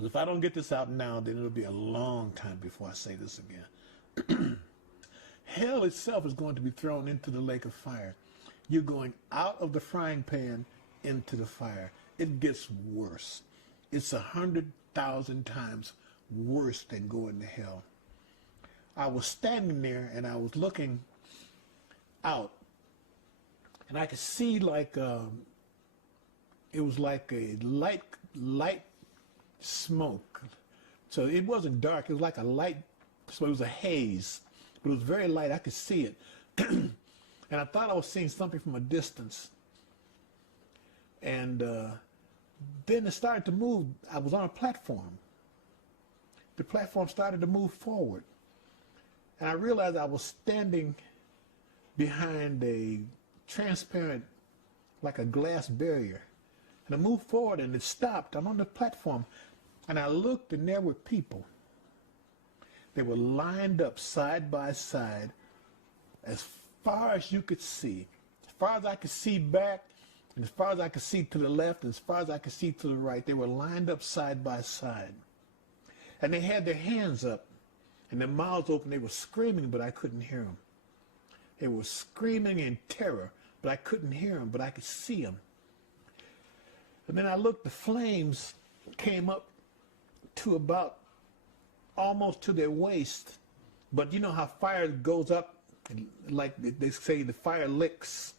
Because if I don't get this out now, then it'll be a long time before I say this again. Hell itself is going to be thrown into the lake of fire. You're going out of the frying pan into the fire. It gets worse. It's 100,000 times worse than going to hell. I was standing there and I was looking out, and I could see like it was like a light smoke. So it wasn't dark. It was like a light. So it was a haze, but it was very light. I could see it, and I thought I was seeing something from a distance. And then it started to move. I was on a platform. The platform started to move forward. And I realized I was standing behind a transparent, like a glass barrier. And I moved forward and it stopped. I'm on the platform. And I looked and there were people. They were lined up side by side as far as you could see. As far as I could see back, and as far as I could see to the left, and as far as I could see to the right, they were lined up side by side. And they had their hands up and their mouths open. They were screaming, but I couldn't hear them. They were screaming in terror, but I couldn't hear them, but I could see them. And then I looked, the flames came up to about almost to their waist. But you know how fire goes up, like they say, the fire licks.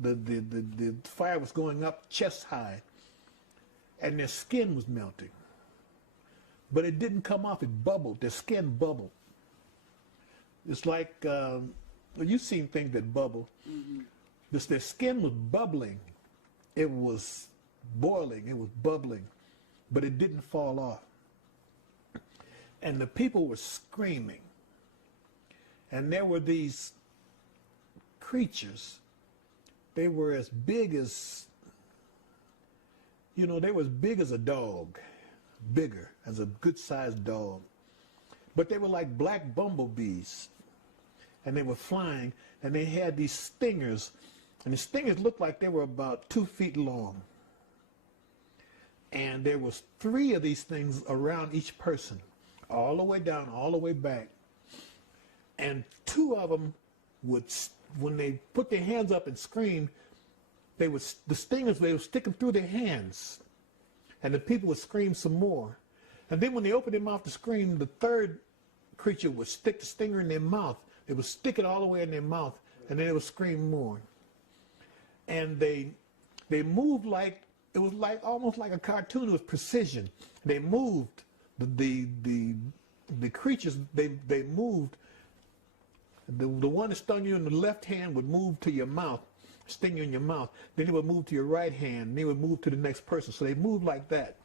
The fire was going up chest high, and their skin was melting. But it didn't come off, it bubbled, their skin bubbled. It's like, well, you've seen things that bubble. Mm-hmm. Their skin was bubbling. It was boiling, it was bubbling, but it didn't fall off. And the people were screaming. And there were these creatures. They were as big as, they were as big as a dog, bigger, as a good-sized dog. But they were like black bumblebees, and they were flying, and they had these stingers, and the stingers looked like they were about 2 feet long. And there was 3 of these things around each person, all the way down, all the way back. And 2 of them would, when they put their hands up and screamed, the stingers, they were sticking through their hands. And the people would scream some more. And then when they opened their mouth to scream, the 3rd creature would stick the stinger in their mouth. They would stick it all the way in their mouth, and then they would scream more. And they moved like, it was like almost like a cartoon. It was precision. They moved. The creatures, they moved. The one that stung you in the left hand would move to your mouth, sting you in your mouth. Then it would move to your right hand, and they would move to the next person. So they moved like that.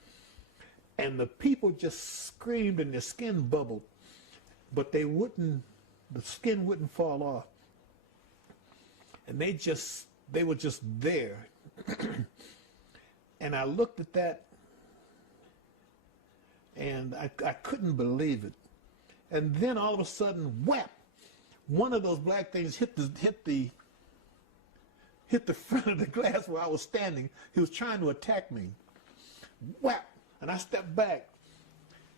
And the people just screamed and their skin bubbled, but the skin wouldn't fall off. And they were just there. And I looked at that, and I couldn't believe it. And then all of a sudden, whap! One of those black things hit the front of the glass where I was standing. He was trying to attack me. Whap! And I stepped back.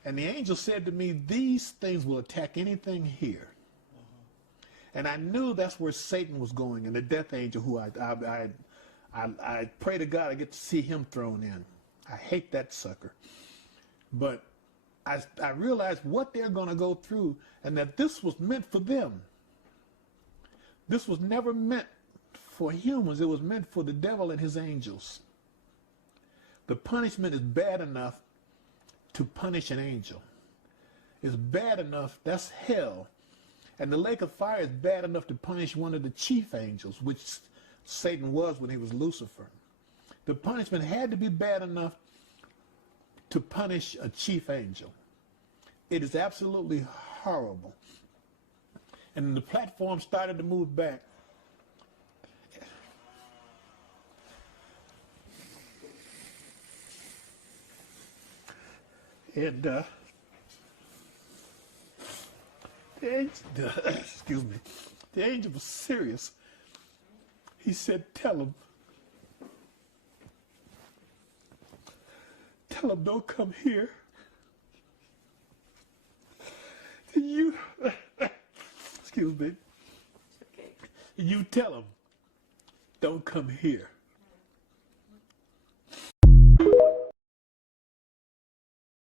And the angel said to me, these things will attack anything here. And I knew that's where Satan was going, and the death angel, who I pray to God I get to see him thrown in. I hate that sucker. But I realized what they're going to go through, and that this was meant for them. This was never meant for humans. It was meant for the devil and his angels. The punishment is bad enough to punish an angel. It's bad enough, that's hell. And the lake of fire is bad enough to punish one of the chief angels, which Satan was when he was Lucifer. The punishment had to be bad enough to punish a chief angel. It is absolutely horrible. And the platform started to move back. And excuse me, the angel was serious. He said, tell him don't come here. You, excuse me. Okay. You tell them, don't come here.